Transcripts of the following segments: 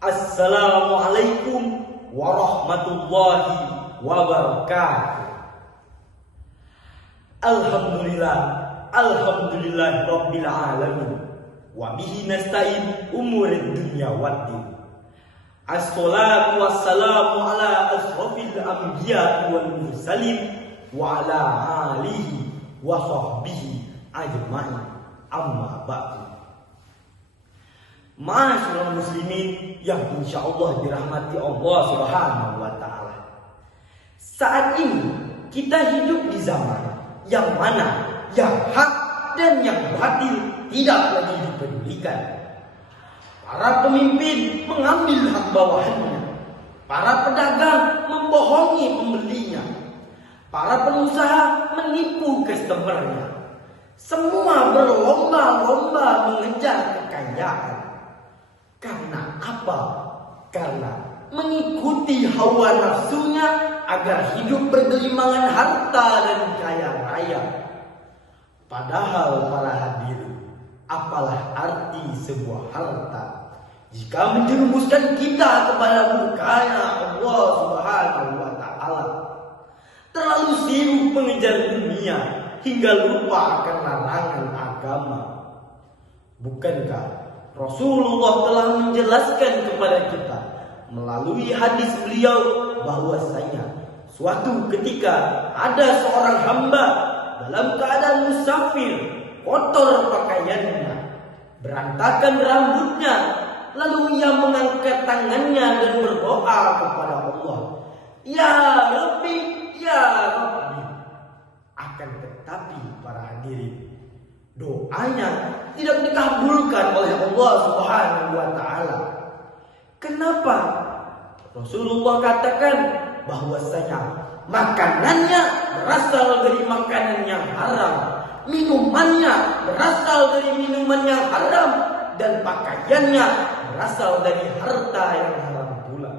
Assalamualaikum warahmatullahi wabarakatuh. Alhamdulillah rabbil alamin. Wa bihi nasta'in umurid dunya waddin. Assalatu wassalamu ala asrofil anbiya wal mursalin wa ala alihi wa sahbihi ajma'in. Amma ba'du. Ma'asyiral muslimin yang insyaallah dirahmati Allah Subhanahu wa taala. Saat ini kita hidup di zaman yang mana yang hak dan yang batil tidak lagi dipedulikan. Para pemimpin mengambil hak bawahannya. Para pedagang membohongi pembelinya. Para pengusaha menipu customernya. Semua berlomba-lomba mengejar kekayaan. Karena apa? Karena mengikuti hawa nafsunya agar hidup bergelimangan harta dan kaya raya. Padahal para hadirin, apalah arti sebuah harta jika menjerumuskan kita kepada murkanya Allah Subhanahu wa taala. Terlalu sibuk mengejar dunia hingga lupa akan larangan agama. Bukankah Rasulullah telah menjelaskan kepada kita melalui hadis beliau bahwasanya suatu ketika ada seorang hamba dalam keadaan musafir, kotor pakaiannya, berantakan rambutnya, lalu ia mengangkat tangannya dan berdoa kepada Allah, "Ya Rabbi, ya Rabbi." Akan tetapi para hadirin, doanya tidak dikabulkan oleh Allah Subhanahu wa taala. Kenapa? Rasulullah katakan bahwasanya makanannya berasal dari makanan yang haram, minumannya berasal dari minuman yang haram, dan pakaiannya berasal dari harta yang haram pula.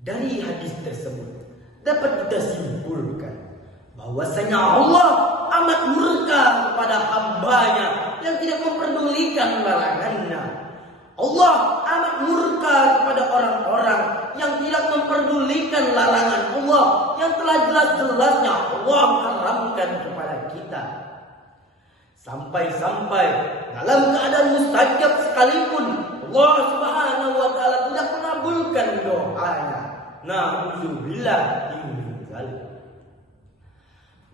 Dari hadis tersebut dapat kita simpulkan bahwasanya Allah amat murka kepada hambanya yang tidak memperdulikan larangannya. Allah amat murka kepada orang-orang yang tidak memperdulikan larangan Allah yang telah jelas-jelasnya Allah haramkan kepada kita. Sampai-sampai dalam keadaan mustajab sekalipun Allah Subhanahu wa taala tidak mengabulkan doanya. Na'udzubillah min dzalik.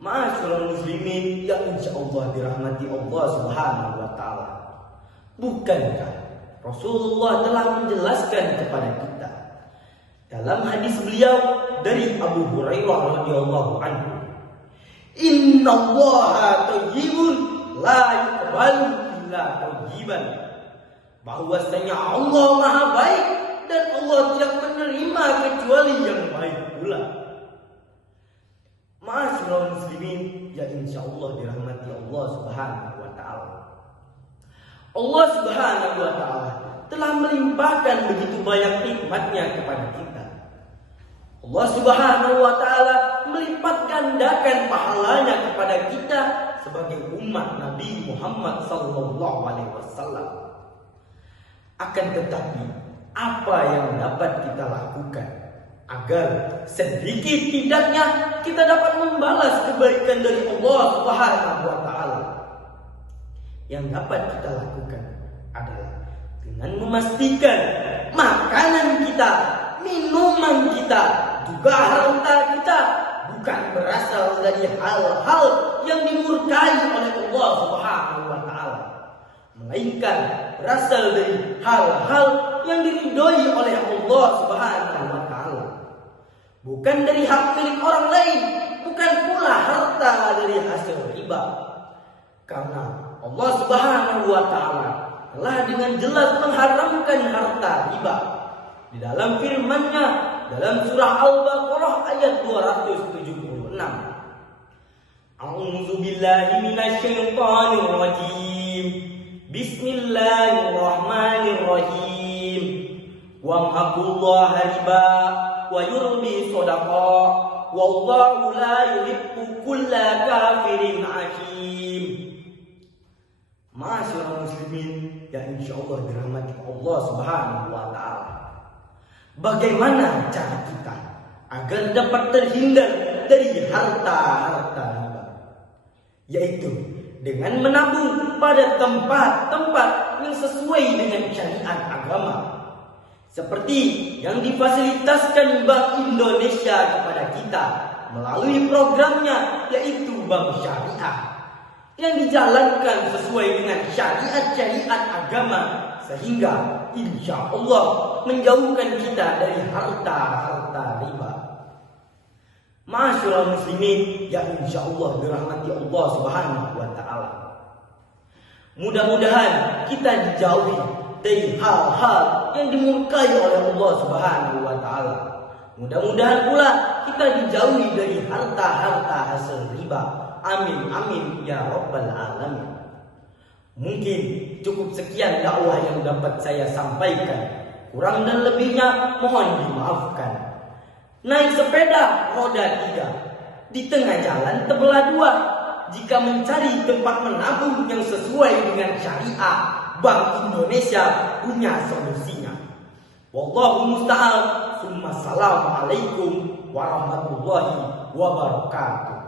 Ma'asyiral muslimin yang insyaallah dirahmati Allah Subhanahu wa taala. Bukankah Rasulullah telah menjelaskan kepada kita dalam hadis beliau dari Abu Hurairah radhiyallahu anhu, "Innallaha thayyibun la yuqbalu illa thayyiban." Bahwasanya Allah Maha baik dan Allah tidak menerima kecuali yang baik pula. Ma'asyiral muslimin yang insyaallah dirahmati Allah Subhanahu wa taala. Allah Subhanahu wa taala telah melimpahkan begitu banyak nikmatnya kepada kita. Allah Subhanahu wa taala melipat gandakan pahalanya kepada kita sebagai umat Nabi Muhammad sallallahu alaihi wasallam. Akan tetapi, apa yang dapat kita lakukan agar sedikit tidaknya kita dapat membalas kebaikan dari Allah Subhanahu wa taala? Yang dapat kita lakukan adalah dengan memastikan makanan kita, minuman kita, juga harta kita bukan berasal dari hal-hal yang dimurkai oleh Allah Subhanahu wa taala, melainkan berasal dari hal-hal yang diridhoi oleh Allah Subhanahu wa taala. Bukan dari hak milik orang lain, bukan pula harta dari hasil riba. Karena Allah Subhanahu wa taala telah dengan jelas mengharamkan harta riba di dalam firman-Nya dalam surah Al-Baqarah ayat 276. A'udzu billahi minasyaitonir rajim. Bismillahirrahmanirrahim. Wa ma'aqullaha riba wa yurbi shadaqah wallahu la yuhibbu kulla kafirin asyim. Ma'asyiral muslimin yang insya Allah dirahmati Allah Subhanahu wa Ta'ala. Bagaimana cara kita agar dapat terhindar dari harta-harta riba? Yaitu dengan menabung pada tempat-tempat yang sesuai dengan syariat agama, seperti yang difasilitaskan Bank Indonesia kepada kita melalui programnya, yaitu Bank Syariah, yang dijalankan sesuai dengan syariat-syariat agama, sehingga insya Allah menjauhkan kita dari harta-harta riba. Ma'asyiral muslimin yang insya Allah dirahmati Allah Subhanahu wa Ta'ala. Mudah-mudahan kita dijauhi dari hal-hal yang dimurkai oleh Allah Subhanahu wa Ta'ala. Mudah-mudahan pula kita dijauhi dari harta-harta hasil riba. Amin amin ya rabbal alamin. Mungkin cukup sekian dakwah yang dapat saya sampaikan. Kurang dan lebihnya mohon dimaafkan. Naik sepeda roda 3, di tengah jalan terbelah 2. Jika mencari tempat menabung yang sesuai dengan syariah, Bank Indonesia punya solusinya. Wallahu musta'an. Assalamualaikum warahmatullahi wabarakatuh.